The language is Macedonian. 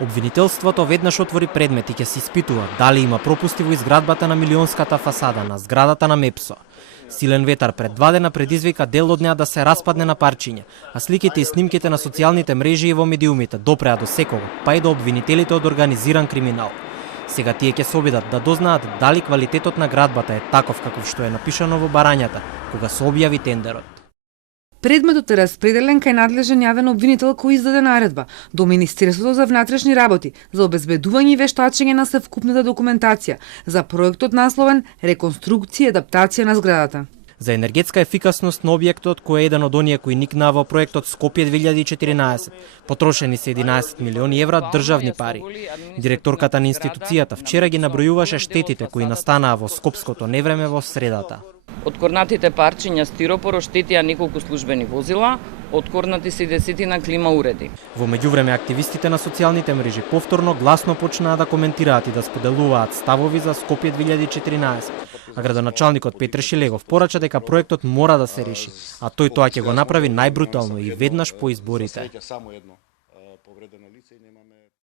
Обвинителството веднаш отвори предмет и ќе се испитува дали има пропусти во изградбата на милионската фасада на зградата на МЕПСО. Силен ветар пред 2 дена предизвика дел од неа да се распадне на парчиња, а сликите и снимките на социјалните мрежи и во медиумите допреа до секого, па и до обвинителите од организиран криминал. Сега тие ќе се обидат да дознаат дали квалитетот на градбата е таков каков што е напишано во барањата, кога се објави тендерот. Предметот е распределен кај надлежен јавен обвинител кој издаде наредба до Министерството за внатрешни работи за обезбедување и вештачење на севкупната документација за проектот насловен Реконструкција и адаптација на зградата. За енергетска ефикасност на објектот, кој е еден од оние кои никнаа во проектот Скопје 2014, потрошени се 11 милиони евра државни пари. Директорката на институцијата вчера ги набројуваше штетите кои настанаа во скопското невреме во средата. Откорнатите парчиња стиропор оштетија неколку службени возила, откорнати се и десетина клима уреди. Во меѓувреме активистите на социјалните мрежи повторно гласно почнаа да коментираат и да споделуваат ставови за Скопје 2014, а градоначалникот Петре Шилегов порача дека проектот мора да се реши, а тој тоа ќе го направи најбрутално и веднаш по изборите.